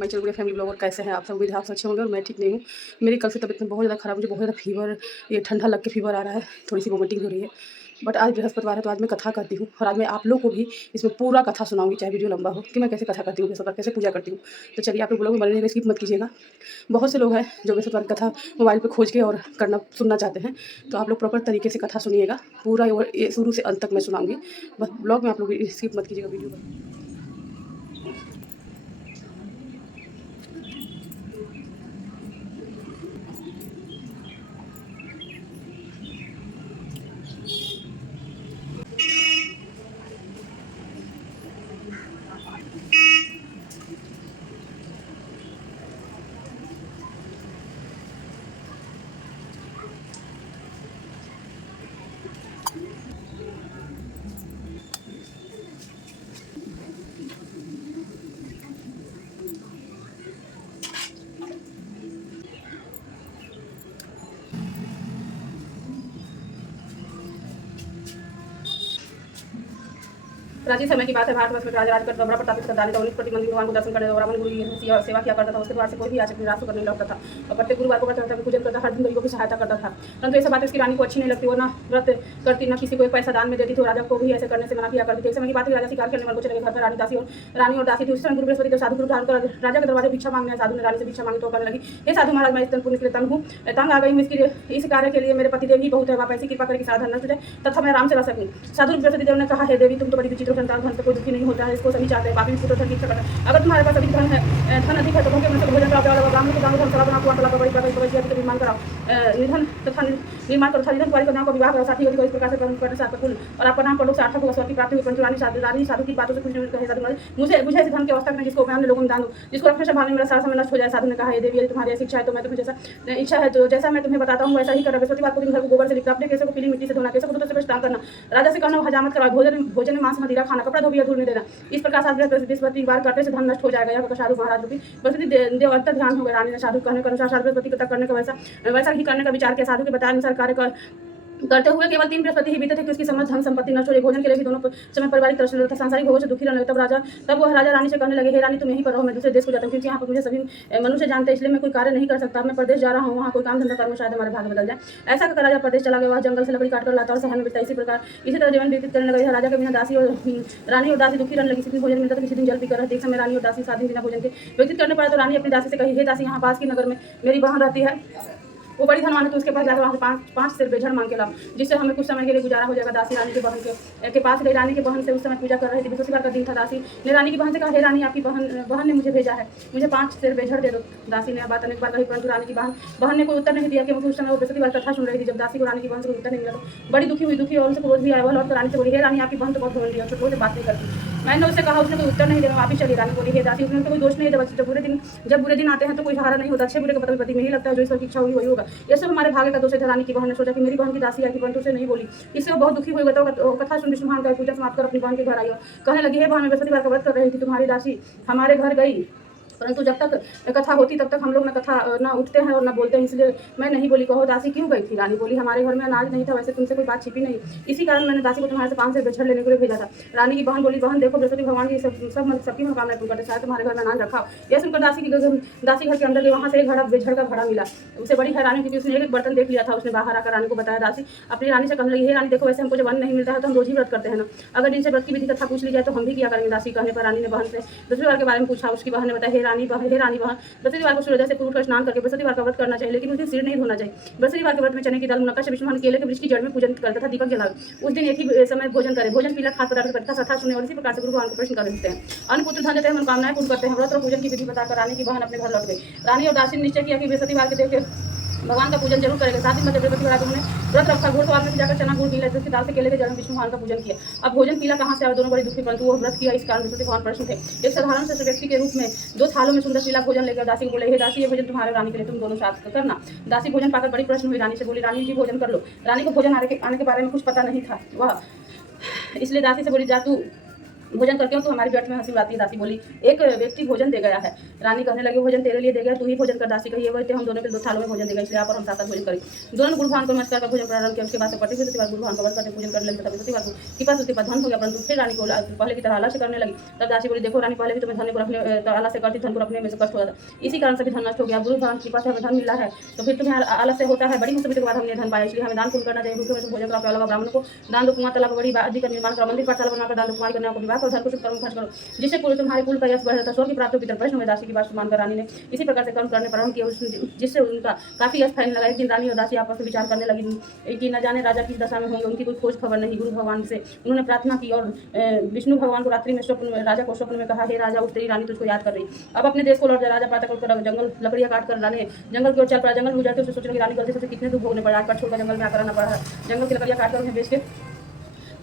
My channel गुड़िया family blogger. कैसे हैं आप सब? उम्मीद है आप सब अच्छे होंगे और मैं ठीक नहीं हूँ। मेरी कल से तबीयत बहुत ज़्यादा ख़राब, मुझे बहुत ज़्यादा फीवर, ये ठंडा लग के फीवर आ रहा है, थोड़ी सी वोमिटिंग हो रही है। बट आज बृहस्पतिवार है तो आज मैं कथा करती हूँ और आज मैं आप लोग को भी इसमें पूरा कथा सुनाऊंगी, चाहे वीडियो लंबा हो, कि मैं कैसे कथा करती हूँ, बृहस्पतिवार कैसे पूजा करती हूँ। तो चलिए आप लोग ब्लॉग में बने रहिएगा, स्किप मत कीजिएगा। बहुत से लोग हैं जो बृहस्पतिवार की कथा मोबाइल पर खोज के और करना सुनना चाहते हैं, तो आप लोग प्रॉपर तरीके से कथा सुनिएगा पूरा, ये शुरू से अंत तक मैं सुनाऊंगी। बस ब्लॉग में आप लोग स्किप मत कीजिएगा वीडियो पर। प्राचीन समय की बात है। भारतवर्ष में राजा राज करता बड़ा प्रतापित करदानी था। उन्नीस प्रतिमंदिर भगवान को दर्शन करने ब्राह्मण गुरु सेवा किया करता था। उसके द्वार से कोई भी याचक निराश होकर नहीं लौटता था और प्रत्येक गुरुवार को व्रत पूजन करता, हर दिन गरीबों की सहायता करता था। परंतु ऐसा बात उसकी रानी को अच्छी नहीं लगती। वो ना व्रत करती, न किसी को एक पैसा दान में देती थी। राजा को भी ऐसे करने से मना किया करती थी। एक समय की बात है, राजा शिकार करने वाले को चले गए। घर पर रानी और दासी थी। उस समय गुरु बृहस्पति साधु रूप धारण कर राजा के दरबार में भिक्षा मांगने। साधु ने रानी से भिक्षा मांगी तो कहने लगी, हे साधु महाराज, मैं इस पुण्य के लिए तंग आ गई हूँ। इस कार्य के लिए मेरे पति देव ही बहुत है। आप ऐसी कृपा करके साधन न तुझे तथा मैं आराम से रह सकूँ। साधु बृहस्पति देव ने कहा, हे देवी, तुम तो बड़ी विचित्र संतान, धन से कोई दुखी नहीं होता है, इसको सभी चाहते हैं, पापी पुत्र की इच्छा करता है। अगर तुम्हारे पास अधिक धन अधिक है तो भूखे में से भोजन कराओ, ब्राह्मण को दान धर्म सलाह बनाओ, तला बड़ी का निर्माण कराओ, निधन तथा निर्माण करो, निधन कुमारी कन्याओं का विवाह करो, साथी को इस प्रकार से करने से आपका कुल और आपका नाम पर लोग सार्थक होगा, स्वर्ग की प्राप्ति होगी। परंतु रानी साधु की बातों से कुछ नहीं कहे। साधु मुझे ऐसे धन की अवस्था में जिसको मैं अन्य लोगों में दान दूं, जिसको रखने संभालने मेरा सारा समय नष्ट हो जाए। साधु ने कहा, हे देवी, यदि तुम्हारी ऐसी इच्छा है तो मैं तुम्हें जैसा इच्छा है तो जैसा मैं तुम्हें बताता हूँ वैसा ही करना। बृहस्पतिवार को दिन घर को गोबर से लिखना, अपने केसों को पीली मिट्टी से धोना, केसों को से स्नान करना, राजा से कहना हजामत करवाए, भोजन में मांस मदिरा खाना, कपड़ा धोबिया धूल नहीं देना। इस प्रकार साधु बृहस्पतिवार करने से धन नष्ट हो जाएगा। यह साधु महाराज रूपी बृहस्पति देव अंतर ध्यान हो गया। रानी ने साधु कहने के अनुसार साधु बृहस्पति को करने का वैसा ही करने का विचार किया। साधु के बताया अनुसार कार्य करते हुए केवल 3 बृहस्पति ही बीते थे कि उसकी समस्त धन संपत्ति नष्ट हो गई। भोजन के लिए भी दोनों समय पारिवारिक तरस था, सांसारिक भोगों से दुखी रहने लगा। तब वह राजा रानी से कहने लगे, हे रानी, तुम यहीं पर रहो, मैं दूसरे देश को जाता हूँ, क्योंकि यहाँ पर मुझे सभी मनुष्य जानते हैं, इसलिए मैं कोई कार्य नहीं कर सकता। मैं प्रदेश जा रहा हूँ, वहाँ कोई काम धंधा करूँ, शायद हमारे भाग्य बदल जाए। ऐसा कर राजा प्रदेश चला गया। वह जंगल से लकड़ी काटकर लाता और शहर में बेचता। इसी तरह जीवन व्यतीत करने लगा। राजा के बिना रानी और दासी दुखी रहने लगी। किसी दिन भोजन मिलता तो किसी दिन जल पी कर। एक समय रानी और दासी 7 दिन बिना भोजन के व्यतीत करने पड़ा तो रानी अपनी दासी से कही, हे दासी, यहाँ पास की नगर में मेरी बहन रहती है, वो बड़ी धनवान है, तो उसके पास जाकर वहाँ से 5 सिर बेझड़ मांग के लाओ, जिससे हमें कुछ समय के लिए गुजारा हो जाएगा। दासी रानी की बहन के पास गई। रानी की बहन से उस समय पूजा कर रही थी। बृहस्पतिवार का दिन था। दासी ने रानी की बहन से कहा, हे रानी, आपकी बहन ने मुझे भेजा है, मुझे 5 सिर बेझड़ दे दो। दासी ने बात अनेक बार कही, परंतु रानी की बहन ने कोई उत्तर नहीं दिया। क्योंकि उस समय वो बृहस्पतिवार कथा सुन रही थी। जब दासी को रानी की बहन से कोई उत्तर नहीं मिला तो बड़ी दुखी और उनसे क्रोध भी आया। वह लौट कर रानी से बोली, हे रानी, आपकी बहन तो बहुत घमंडी है, छोटे से बात नहीं करती। मैंने उससे कहा, उसने कोई उत्तर नहीं दिया, वापिस चली। रानी बोली, हे दासी, उसमें कोई दोष नहीं है। जब बुरे दिन आते हैं तो कोई सहारा नहीं होता। अच्छे बुरे का पता पति में ही लगता है, जो ईश्वर की इच्छा हुई वही होगा। ये सब हमारे भाग्य का दोष है। रानी की बहन ने सोचा कि मेरी बहन की दासी है, परंतु उसे नहीं बोली। इससे वो बहुत दुखी हुई। तो कथा सुन विष्णु भगवान का पूजा समाप्त कर अपनी बहन के घर आई और कहने लगी, हे बहन, मैं बृहस्पतिवार का व्रत कर रही थी, तुम्हारी दासी हमारे घर गई, परंतु जब तक कथा होती तब तक हम लोग न उठते हैं और न बोलते हैं, इसलिए मैं नहीं बोली। कहो दासी क्यों गई थी? रानी बोली, हमारे घर में अनाज नहीं था, वैसे तुमसे कोई बात छिपी नहीं, इसी कारण मैंने दासी को तुम्हारे से 5 से बेझड़ लेने के लिए भेजा था। रानी की बहन बोली, बहन देखो, बृहस्पति भगवान की सबकी मनोकामनाएं पूरी करते, शायद तुम्हारे घर में अनाज रखा। यह सुनकर दासी घर के अंदर गई। वहाँ से एक बेझड़ का घड़ा मिला। उसे बड़ी हैरानी, क्योंकि उसने एक बर्तन देख लिया था। उसने बाहर आकर रानी को बताया। दासी अपनी रानी से कहने लगी, हे रानी, देखो, वैसे हमको जब अन्न नहीं मिलता है तो हम रोज ही व्रत करते हैं ना, अगर इनसे व्रत की विधि कथा पूछ ली जाए तो हम भी किया करेंगे। दासी कहने पर रानी ने बहन से बृहस्पतिवार के बारे में पूछा। उसकी बहन ने बताया, हे रानी बृहस्पतिवार को सूर्योदय से पूर्व कर स्नान करके बृहस्पतिवार का व्रत करना चाहिए, लेकिन उस दिन सिर नहीं धोना चाहिए। बृहस्पतिवार के व्रत में चने की दाल, मुनक्का से विष्णु केले के वृक्ष की जड़ में पूजन करता था, दीपक जलाओ। उस दिन एक ही समय भोजन करें, भोजन पीला खाद्य पदार्थ कथा कथा सुने और इसी प्रकार से गुरु भगवान को प्रश्न कर देते हैं। अन्न पुत्र धन देते हैं, मनोकामनाएं पूर्ण करते हैं। व्रत और पूजन की विधि बताकर रानी की बहन अपने घर लौट गई। रानी और दासी ने निश्चय किया कि बृहस्पतिवार के देव के भगवान का पूजन जरूर करेगा। 7 दिन में बृहस्पतिवार उन्होंने व्रत रखा। घोड़सवार में जाकर चना गुड़ पी लेते उसकी दाल से केले के जड़ में विष्णु भगवान का पूजन किया। अब भोजन पीला कहाँ से आया? दोनों बड़े दुखी, परंतु वो व्रत किया, इस कारण बृहस्पति भगवान प्रश्न थे। एक साधारण से व्यक्ति के रूप में 2 थालों में सुंदर पीला भोजन लेकर दासी को बोले, हे दासी, ये भोजन तुम्हारे रानी के लिए, तुम दोनों साथ करना। दासी भोजन पाकर बड़ी प्रश्न हुई। रानी से बोली, रानी जी, भोजन कर लो। रानी को भोजन आने के बारे में कुछ पता नहीं था, वह इसलिए दासी से बोली, जा तू भोजन करके तो हमारी व्यर्थ में हंसी उड़ाती है। दासी बोली, एक व्यक्ति भोजन दे गया है। रानी कहने लगी, भोजन तेरे लिए दे गया, तू ही भोजन कर। दासी कही, वही हम दोनों के 2 थालों में भोजन देगा, इसलिए आप और हम साथ साथ भोजन करें। दोनों गुरु भगवान को नमस्कार कर भोजन प्रारंभ किया। उसके बाद पति बृहस्पतिवार गुरु भगवान का व्रत करके पूजन करने लगी। तब बृहस्पतिवार को कृपा से उसके पास धन हो गया, परंतु फिर रानी को पहले की तरह आलस्य करने लगी। तब दासी बोली, देखो रानी, पहले भी तुम्हें धन को रखने आलस्य करती, धन को रखने में कष्ट होता था, इसी कारण से भी धन नष्ट हो गया। गुरु भगवान की कृपा से हमें धन मिला है, तो फिर तुम्हें आलस्य होता है। बड़ी मुसीबत के बाद हमने धन पाया, इसलिए हमें दान पुण्य करना चाहिए। भूखे में भोजन करो, प्याला ब्राह्मण को दान दो, कुआं तालाब बड़ी आदि का निर्माण करो, मंदिर पाठशाला बनाकर दान दो, कुमारी कन्या को विवाह करो, धन को शुभ कर्म खर्च करो, जिससे पूरे तुम्हारे कुल का यश बढ़ जाता, स्वर्ग की प्राप्ति होती। प्रश्न में दासी की बात मानकर रानी ने इसी प्रकार से कर्म करने प्रारंभ किया, जिससे उनका काफी यश फैलने लगा। एक दिन रानी और दासी आपस में विचार करने लगी कि न जाने राजा किस दशा में होंगे, उनकी कोई खोज खबर नहीं। गुरु भगवान से उन्होंने प्रार्थना की और विष्णु भगवान को रात्रि में स्वप्न में राजा को स्वप्न में कहा, हे राजा, उठ, तेरी रानी तुझको याद कर रही। अब अपने देश को लौट जा। राजा प्रातः कर जंगल लकड़ियां काट कर लाने जंगल की ओर चल पड़ा। जंगल में गुजरते उसे सोचने की रानी गलती से कितने दुख भोगने पड़ा। आकर छोड़कर जंगल में आकर आना पड़ा। जंगल की लकड़ियां काटकर उन्हें बेच के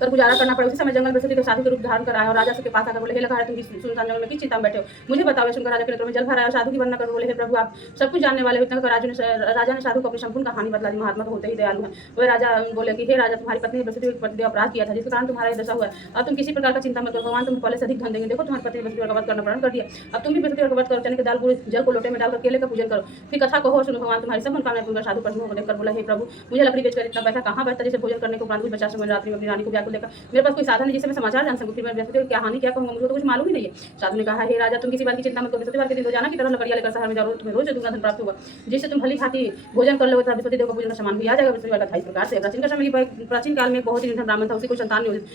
पर गुजारा करना पड़ा। उसी समय जंगल में के साधु के रूप धारण कर आया और राजा के पास आकर बोले, हे लगा तुम सुनसान जंगल में किस चिंता में बैठे हो, मुझे बताओ। सुनकर राजा के नेत्रों में जल भर आया और साधु की वंदना कर बोले, हे प्रभु, आप सब कुछ जानने वाले हो। इतना राजा ने साधु को अपनी संपूर्ण कहानी बतला दी। महात्मा तो होते ही दयालु है। वह राजा बोले कि हे राजा, तुम्हारी पत्नी ने बृहस्पति के प्रति अपराध किया था, जिसके कारण तुम्हारा दशा हुआ है। अब तुम किसी प्रकार का चिंता मत करो, भगवान तुम्हें पहले से अधिक धन देंगे। देखो तुम्हारी पत्नी बृहस्पति का वध करना प्रारंभ कर दिया। अब तुम भी बृहस्पति का वध करो, चने के दाल जल को लोटे में डालकर केले का पूजन करो, फिर कथा कहो, सुनो, भगवान तुम्हारी सब मनोकामनाएं पूर्ण। साधु प्रश्नों को देखकर बोला, हे प्रभु, मुझे लकड़ी बेचकर इतना पैसा कहाँ बचता, जैसे भोजन करने को प्राण कुछ बचा। समय रात्रि में अपनी रानी को व्याकुल देखा, मेरे पास कोई साधन नहीं जिससे मैं समाचार जान सकूं, फिर मैं बृहस्पति क्या हानि क्या कहूंगा, मुझे तो कुछ मालूम ही नहीं है। साधु ने कहा, हे राजा, तुम किसी बात की चिंता मत करो, बृहस्पतिवार के दिन रोजाना की तरह लकड़ियां लेकर शहर में जाओ, तुम्हें रोज दूंगा धन प्राप्त होगा, जिससे तुम भली भांति भोजन कर लो, बृहस्पति देव का पूजन का सामान भी आ जाएगा। बृहस्पतिवार का था इस प्रकार से। प्राचीन काल में बहुत ही निर्धन ब्राह्मण था, उसी को संतान नहीं हुई।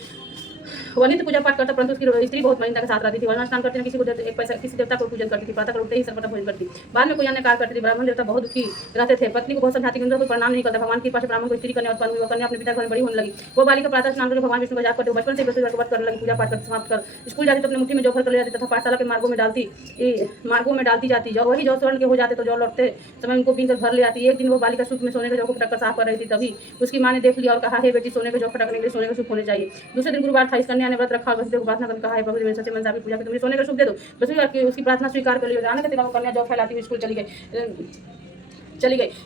वह नित्य पूजा पाठ करता, परंतु उसकी स्त्री बहुत मलिनता के साथ रहती थी। वरना स्नान करती, किसी को एक पैसा किसी देवता को पूजन करती थी। प्रातः उठते ही सर्वप्रथम भोजन करती, बाद में कोई अन्य कार्य करती थी। ब्राह्मण देवता बहुत दुखी रहते थे। पत्नी को बहुत समझाती, कि कोई प्रणाम नहीं करता। भगवान की कृपा से ब्राह्मण को स्त्री कन्या उत्पन्न हुई। कन्या अपने पिता घर बड़ी होने लगी। वो बालिका प्रातः स्नान करके भगवान विष्णु का जाप करते, बचपन से बृहस्पतिवार को व्रत करने लगी। पूजा पाठ करके समाप्त कर स्कूल जाती तो अपने मुट्ठी में जौ भर कर ले जाती तथा पाठशाला के मार्गों में डालती जाती। जब वही जौ स्वर्ण के हो जाते तो जौ लौटते समय उनको पीकर घर ले आती। एक दिन वो बालिका सूप में सोने के जौ को फटक साफ कर रही थी, तभी उसकी माँ ने देख लिया और कहा, हे बेटी, सोने के जौ फटकने के लिए सोने का सूप होने चाहिए। दूसरे दिन गुरुवार था, इस कन्या ने व्रत रखा, बृहस्पति को प्रार्थना करके कहा, हे प्रभु, मैंने सच्चे मन से आपकी पूजा की, तुमने सोने का सूप दे दो। बृहस्पतिवार उसकी प्रार्थना स्वीकार कर लिया। आने के बाद कन्या जौ फैलाती हुई स्कूल चली गई।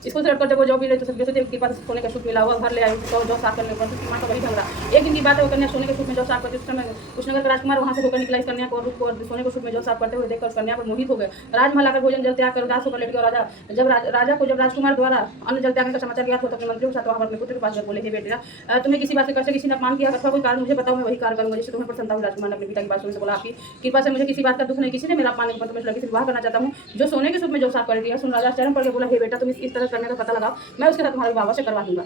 स्कूल से लड़कर जब वो जॉब मिले तो बृहस्पति के पास सोने का सूप मिला। हुआ घर ले आई, उसको जौ साफ करने पर उसकी माँ का वही झगड़ा। एक दिन की बात है, वो कन्या सोने के सूप में जौ साफ करती, उस समय उस नगर का राजकुमार वहां से होकर निकला। इस कन्या को सोने के सूप में जौ साफ करते हुए देखकर कन्या पर मोहित हो गए। राजमहल आकर भोजन जल त्याग कर उदास होकर लेट गया। राजा को जब राजकुमार द्वारा अन्न जल त्याग का समाचार ज्ञात होता, अपने मंत्रियों के साथ वहां अपने पुत्र के पास बोले, हे बेटा, तुम्हें किसी बात से किसी ने अपमान किया अथवा कोई कारण मुझे बताओ, मैं वही कार्य करूंगा जिससे तुम्हें प्रसन्नता हो। राजकुमार ने अपने पिता की बात सुनने से बोला, आपकी कृपा से मुझे किसी बात का दुख नहीं, किसी ने मेरा अपमान नहीं, पर तुम्हें लड़की से विवाह करना चाहता हूँ जो सोने के सूप में जौ साफ कर दिया। सुन राजा चरण पड़ के बोला, हे बेटा, तुम इस तरह करने का पता लगाओ, मैं उसके साथ तुम्हारे विवाह से करवा दूंगा।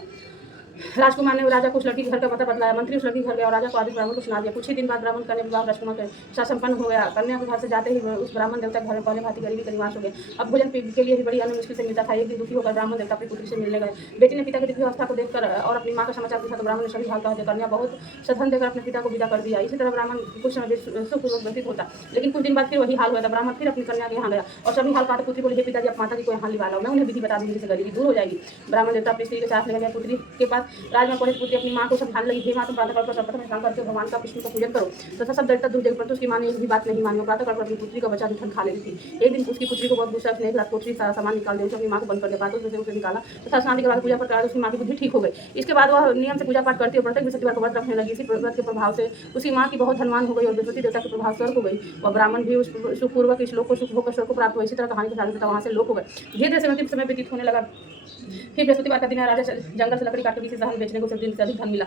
राजकुमार ने राजा को उस लड़की के घर का पता बतलाया। मंत्री उस लड़की घर गया और राजा को आदि ब्राह्मण को सुना दिया। कुछ ही दिन बाद ब्राह्मण कन्या विवाह राजकुमार के साथ संपन्न हो गया। कन्या के घर से जाते ही उस ब्राह्मण देवता के घर में पहले भांति गरीबी का निवास हो गया। अब भोजन के लिए भी बड़ी अन्य मुश्किल से मिलता था। एक दिन दुखी होकर ब्राह्मण देवता अपनी पुत्री से मिलने गए। बेटी ने पिता की दुखी अवस्था को देखकर और अपनी माँ का समाचार पूछा तो ब्राह्मण ने सभी हाल कहा दिया। कन्या बहुत सधन देकर अपने पिता को विदा कर दिया। इसी तरह ब्राह्मण कुछ समय सुखपूर्वक व्यतीत होता, लेकिन कुछ दिन बाद फिर वही हाल हुआ था। ब्राह्मण फिर अपनी कन्या के यहाँ गया और सभी हाल कहा। पुत्री बोले, हे पिताजी, आप माता जी को यहाँ लिवा लो, मैं उन्हें विधि बता दूंगी, जिससे गरीबी दूर हो जाएगी। ब्राह्मण देवता अपनी स्त्री के साथ ले गया। पुत्री के बाद राजमा पहुंचे। पुत्री अपनी माँ को समझाने लगी, हे माँ, तुम प्रातः काल सर्वप्रथम स्नान करके भगवान का विष्णु को पूजन करो तथा सब दरिद्र दूर देख, परंतु उसकी माँ ने भी बात नहीं मानी। प्रातः काल अपनी पुत्री का बच्चा दूध खा लेती थी। एक दिन उसकी पुत्री को बहुत गुस्सा, उसने एक रात कोठरी सारा सामान निकाल दिया, अपनी माँ को बंद कर दिया। बातों से उसे निकाला तथा स्नान के बाद पूजा पाठ करा, उसकी माँ की बुद्धि ठीक हो गई। इसके बाद वह नियम से पूजा पाठ करती और प्रत्येक बृहस्पतिवार को व्रत रखने लगी। इसी व्रत के प्रभाव से उसकी माँ की बहुत धनवान हो गई और बृहस्पति देवता के प्रभाव स्वर्ग हो गई। वह ब्राह्मण भी उस सुखपूर्वक इस लोक को सुख होकर स्वर्ग को प्राप्त हुआ। इसी तरह कहानी के साथ वहाँ से लोक हो गए। धीरे धीरे समय व्यतीत होने लगा। फिर बृहस्पतिवार का दिन राजा जंगल से लकड़ी काटकर किसी साधन बेचने को दिन से अधिक धन मिला।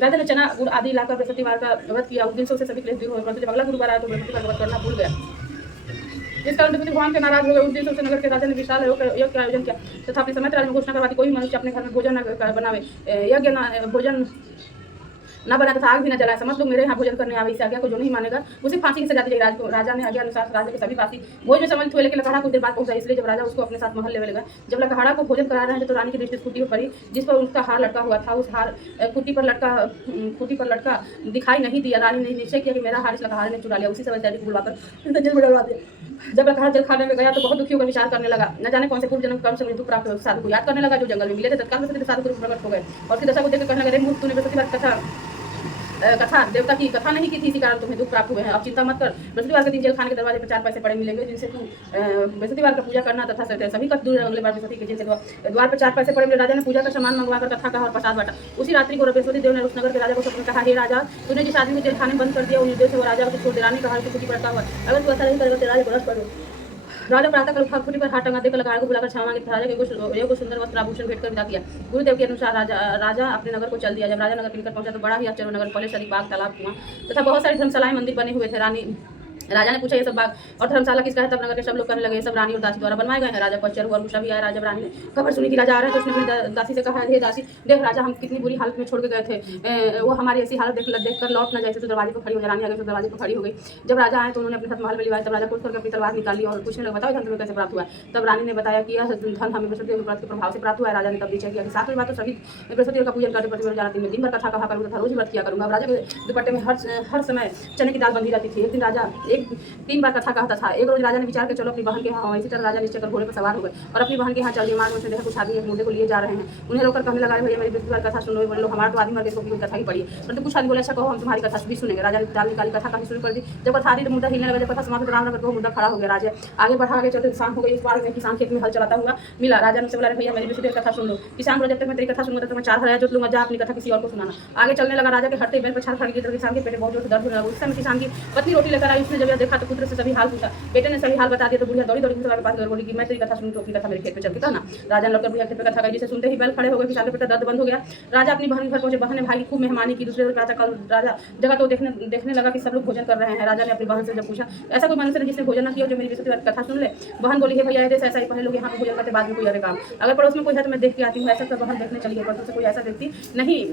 राजा ने चना गुड़ आदि लाकर बृहस्पतिवार का व्रत किया। उस दिन से उसे सभी क्लेश दूर हुए, परंतु जब अगला गुरुवार आया तो बृहस्पतिवार का व्रत करना भूल गया। इस कारण बृहस्पति भगवान के नाराज हो गए। उस दिन से उस नगर के राजा ने विशाल यज्ञ का आयोजन किया तथा अपने समय राज में घोषणा करवाती, कोई मनुष्य अपने घर में भोजन न बनावे, यज्ञ भोजन न बना तथा आग भी न जलाए। समस्त लोग मेरे यहाँ भोजन करने आवे। इस आज्ञा को जो नहीं मानेगा उसे फांसी की सजा दी जाएगी। राजा ने आज्ञा अनुसार राजा के सभी फांसी भोज में सम्मिलित हुए, लेकिन लकड़ा कुछ देर बाद पहुंचा। इसलिए जब राजा उसको अपने साथ महल लेने लगा, जब लकड़ा को भोजन करा रहे थे तो रानी की दृष्टि कुटी पर पड़ी, जिस पर उसका हार लटका हुआ था। उस हार कुटी पर लटका दिखाई नहीं दिया। रानी ने निश्चय किया कि मेरा हार इस लकड़ा ने चुरा लिया। उसी समय तैयारी बुलवाकर उसने जेल में डलवा दिया। जब लकड़ा जल खाने में गया तो बहुत दुखी होकर विचार करने लगा। न जाने कौन से पूर्व जन्म कर्म से मृत्यु प्राप्त हो। साधु को याद करने लगा जो जंगल में मिले थे। तत्काल साधु को प्रकट हो गए और उसकी दशा को देखकर कहने लगे, मूर्ख, तूने बृहस्पतिवार कथा कथा देवता की कथा नहीं की थी, इसी कारण तुम्हें दुख प्राप्त हुए हैं। अब चिंता मत कर, बृहस्पतिवार के दिन जेल खाने के दरवाजे पर 4 पैसे पड़े मिलेंगे, जिनसे तू बृहस्पतिवार का पूजा करना तथा सभी कष्ट दूर। अगले बार बृहस्पति के जेल के द्वार पर 4 पैसे पड़े मिले। राजा ने पूजा का सामान मंगवाकर कथा कहा और प्रसाद बांटा। उसी रात्रि को बृहस्पति देव ने उस नगर के राजा को स्वप्न कहा, हे राजा, तूने जिस आदमी को जेल खाने बंद कर दिया, उस निर्देश से वो राजा को छोड़ दे। रानी कहा कि छुट्टी पड़ता हुआ, अगर तू ऐसा नहीं करेगा तो राजा को नष्ट कर दो। राजा प्रातः काल उठा, खूंटी पर हाथ टंगा देकर लगाड़ को बुलाकर क्षमा मांगी। राजा को सुंदर वस्त्र आभूषण भेंट कर विदा किया। गुरुदेव के अनुसार राजा अपने नगर को चल दिया। जब राजा नगर निकट पहुंचा तो बड़ा ही आश्चर्य, नगर पहले से अधिक बाग, तालाब, कुआं तथा बहुत सारी धर्मशालाएं, मंदिर बने हुए थे। राजा ने पूछा, ये सब बाग और धर्मशाला किसका है? तब नगर के सब लोग कहने लगे, ये सब रानी और दासी द्वारा बनवाए गए हैं। राजा को आश्चर्य और गुस्सा भी आया। जब रानी ने खबर सुनी कि राजा आ रहा है तो उसने अपनी दासी से कहा, हे दासी, देख राजा हम कितनी बुरी हालत में छोड़ के गए थे, वो हमारी ऐसी हालत देखकर लौट न जाए तो दरवाजे पर खड़ी हो। रानी आ गई तो दरवाजे पर खड़ी हो गई। जब राजा आए तो उन्होंने अपने साथ महल में लिवाया। तब राजा को करके अपनी तलवार निकाली और पूछने लगे, बताओ धन तुम्हें कैसे प्राप्त हुआ? तब रानी ने बताया कि यह धन हमें बृहस्पति के प्रभाव से प्राप्त हुआ है। राजा ने तब विचार किया कि 7वें बात तो सभी बृहस्पति का पूजन करते प्रतिदिन जाना दिन भर कथा कहा करूँगा तथा रोज व्रत किया करूँगा। राजा के दुपट्टे में हर समय चने की दाल बंधी रहती थी। एक दिन राजा 3 बार कथा कहता था। एक रोज राजा ने विचार कर चलो अपनी बहन के यहाँ। इसी तरह राजा निश्चय कर घोड़े पर सवार हो गए और अपनी बहन के यहाँ चल दिए। मार्ग में से देखा कुछ आदमी एक मुर्दे को लिए जा रहे हैं। उन्हें रोककर कहने लगा, भैया मेरी बृहस्पतिवार कथा सुनो। बोले लो, हमारा तो आदमी मर गए, इसको कथा ही पड़ी। परंतु कुछ आदमी बोले, अच्छा कहो हम तुम्हारी कथा भी सुनेंगे। राजा ने दाल निकाली, कथा कहानी शुरू कर दी। जब कथा आदि तो मुद्दा हिलने लगा। जब कथा समाप्त राम नगर को मुद्दा खड़ा हो गया। राजा आगे बढ़ा, आगे चलते शाम हो गई। इस बार में किसान खेत में हल चलाता हुआ मिला। राजा ने बोला, भैया मेरी बृहस्पतिवार कथा सुन लो। किसान बोला, जब तक मैं तेरी कथा सुनूंगा तब मैं 4000 जोत लूंगा, जा अपनी कथा किसी और को सुनाना। आगे चलने लगा। राजा के हटते बैल पर छाल खड़ गई तो किसान के पेट बहुत जोर से दर्द होने लगा। उस समय किसान की पत्नी रोटी लेकर आई। उसने जब यह देखा तो पुत्र से सभी हाल पूछा। बेटे ने सभी हाल बता दिया तो बुढ़िया दौड़ी के पास बोली कि मैं तेरी कथा सुनूं तो अपनी कथा मेरे खेत पे चल के कहना। राजा ने लौटकर बुढ़िया खेत पे कथा कही, जिसे सुनते ही बैल खड़े हो गए। किसान के पेट दर्द बंद हो गया। राजा अपनी बहन के घर पहुंचे। बहन ने भाई की खूब मेहमानी की। दूसरे दिन प्रातःकाल राजा जगह तो देखने लगा कि सब लोग भोजन कर रहे हैं। राजा ने अपनी बहन से जब पूछा, ऐसा कोई मनुष्य जिसने भोजन न किया जो मेरी बृहस्पतिवार कथा सुन ले? बहन बोली, हे भैया ऐसा ही पहले लोग यहाँ पे भोजन करते, बाद में कोई अरे काम। अगर पड़ोस में कोई है तो मैं देख के आती हूँ। ऐसा सब बहन देखने चली है, पर कोई ऐसा व्यक्ति नहीं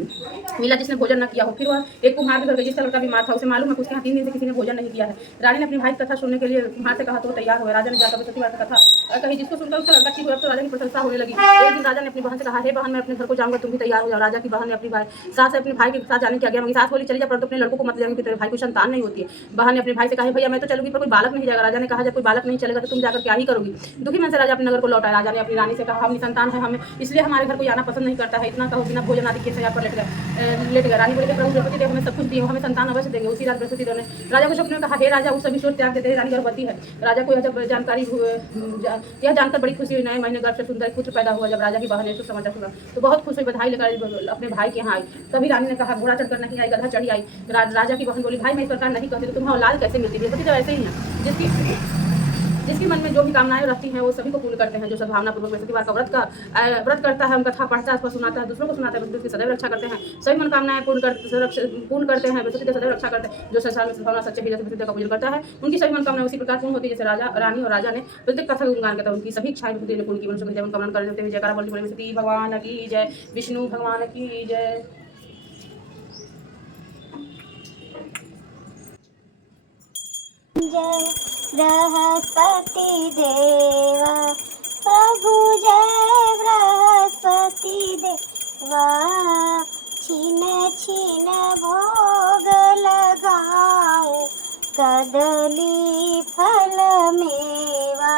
मिला जिसने भोजन न किया हो। फिर वह एक कुम्हार के घर गई जिसका लड़का बीमार था। उसे मालूम है उसके यहाँ 3 दिन से किसी ने भोजन नहीं किया है। रानी ने अपनी भाई की कथा सुनने के लिए कुम्हार से कहा तो वो तैयार हुआ। राजा ने जाकर बृहस्पतिवार की कथा कही, जिसको सुनकर उसका लड़का ठीक हुआ। तो राजा की प्रशंसा होने लगी। एक दिन राजा ने अपनी बहन से कहा, हे बहन मैं अपने घर को जाऊंगा, तुम भी तैयार हो जाओ। राजा की बहन ने अपनी सास से अपने भाई के साथ जाने की आज्ञा मांगी। सास बोली, चली जा, परंतु अपने लड़कों को मत ले जाएंगे, तेरे भाई को संतान नहीं होती है। बहन ने अपने भाई से कहा, भैया मैं तो चलूंगी पर कोई बालक नहीं जाएगा। राजा ने कहा, जब कोई बालक नहीं चलेगा तो तुम जाकर क्या ही करोगी? दुखी मन से राजा अपने नगर को लौटा। राजा ने अपनी रानी से कहा, हम निसंतान है, हमें इसलिए हमारे घर कोई आना पसंद नहीं करता है। इतना कहो बिना भोजन आदि के पर लेट गया। रानी बोले, प्रभु बृहस्पति देव हमें सब कुछ दिए, हमें संतान अवश्य देंगे। उसी रात बृहस्पति देव ने राजा को स्वप्न में कहा, हे राजा उस सभी शोध त्याग देते हैं, रानी गर्भवती है। राजा को यह जानकारी यह जानकर बड़ी खुशी हुई। नए महीने गर्भ से सुंदर पुत्र पैदा हुआ। जब राजा की बहन ने तो समाचार सुना तो बहुत खुश हुई, बधाई लेकर अपने भाई के यहाँ आई। तभी रानी ने कहा, घोड़ा चढ़कर नहीं आई, गधा चढ़ी आई। राजा की बहन बोली, भाई मैं इस प्रकार नहीं कहती तो तुम्हें औलाद कैसे मिलती? बृहस्पति तो ऐसे ही है जिसकी मन में जो भी कामनाएं रहती हैं वो सभी को पूर्ण करते हैं। जो सद्भावना पूर्वक बृहस्पतिवार का व्रत करता है, हम कथा पढ़ता है, सुनाता है, दूसरों को सुनाता है, बृहस्पति की सदैव रक्षा करते हैं। सभी मनोकामनाएं पूर्ण करते हैं, बृहस्पति की सदैव रक्षा करते हैं। जो संसार में सद्भावना सच्चे हृदय से बृहस्पति का पूजन करता है उनकी सभी मनोकामनाएं उसी प्रकार पूर्ण होती है जैसे राजा रानी और राजा ने बृहस्पति कथा गुणगान करता है। उनकी सभी इच्छाएं बृहस्पति ने पूर्ण की। मनुष्य को कामना करते हुए जयकारा बोलते बृहस्पति भगवान की जय, विष्णु भगवान की जय। जय बृहस्पति देवा प्रभु, जय बृहस्पति देवा। छीन छीन भोग लगाऊं, कदली फल मेवा।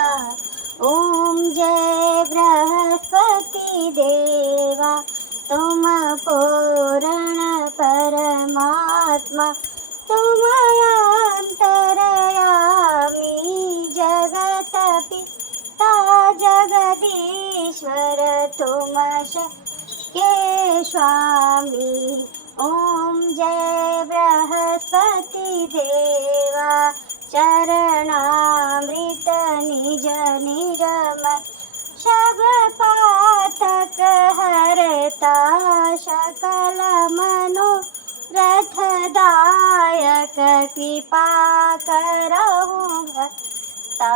ओम जय बृहस्पति देवा, तुम पूर्ण परमात्मा, तुम अंतरयामी, जगत पिता जगदीश्वर, तुम के स्वामी। ओम जय बृहस्पति देवा, चरणामृत निज निर्मल, सब पातक हरता, सकल मनो रथदायक, कृपा करहु भक्ता।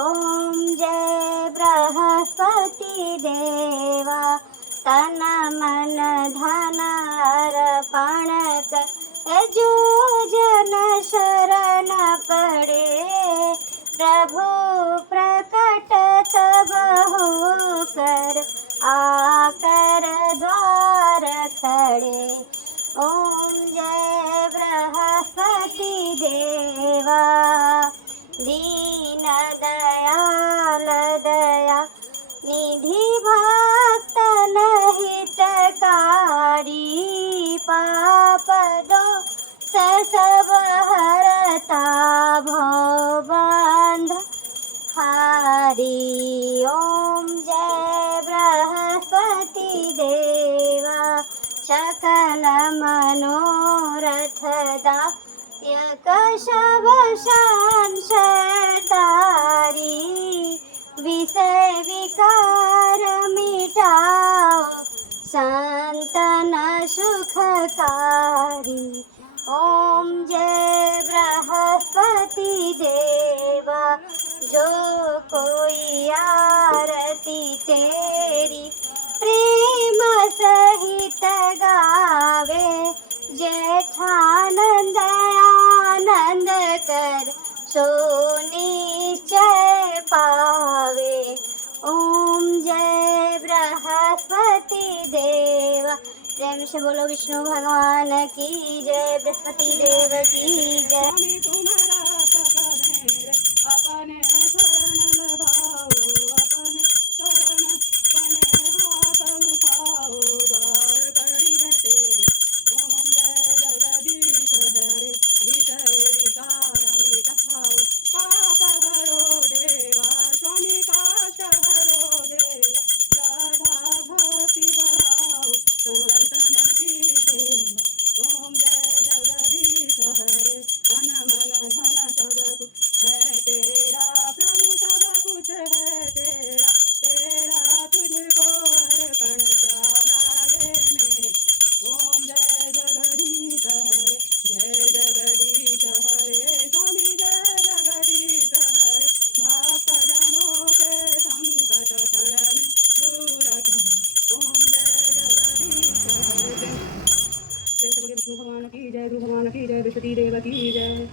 ओम जय बृहस्पति देवा, तन मन धन अर्पण कर, जो जन शरण पड़े, प्रभु प्रकट तब हो कर, आकर द्वार खड़े। ओम जय बृहस्पति देवा, दीन दयाल दया निधि, भक्त हितकारी, पाप दो स सब हरता भवबंध हारी। ओम जय बृहस्पति देवा सकल मनोरथ दायक शव संशयतारी। विषय विकार मिटाओ संतन सुखकारी। ओम जय बृहस्पति देवा जो कोई आरती तेरी प्रेम सहित गावे। जेठानंद आनंद कर सो निश्चय पावे। ओम जय बृहस्पति देवा। प्रेम से बोलो विष्णु भगवान की जय, बृहस्पति देव की जय। स्वामी तुम्हारा अपने अपने शरण लगाओ, अपने शरण अपने हाथ उठाओ, द्वार पड़ी रहते। ओम जय जगदीश हरे, विषय विकार मिटाओ, पाप हरो देवा, स्वामी काष्ट हरो देवा, श्रद्धा भक्ति बढ़ाओ, संतन की सेवा। ओम जय जगदीश हरे, मन मन धन सब कुछ है तेरा, प्रभु सब कुछ है तेरा, तेरा तुझको अर्पण क्या लागे मेरे। ओम जय जगदीश हरे, जय जगदीश हरे, स्वामी जय जगदीश हरे, भक्त जनों के संकट क्षण में दूर करे। ओम जय जगदीश हरे। प्रेम से बोलिए विष्णु भगवान की जय, गुरु भगवान की जय, बृहस्पति देव की जय।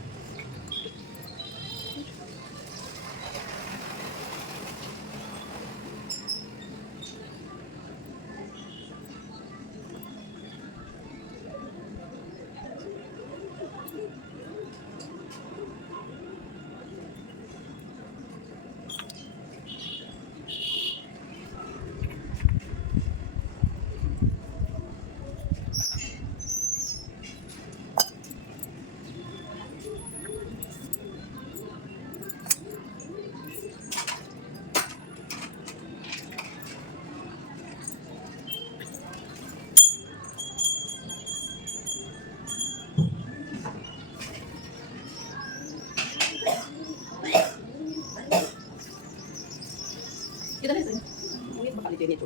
किधर है? ये बता लीजिए, ये तो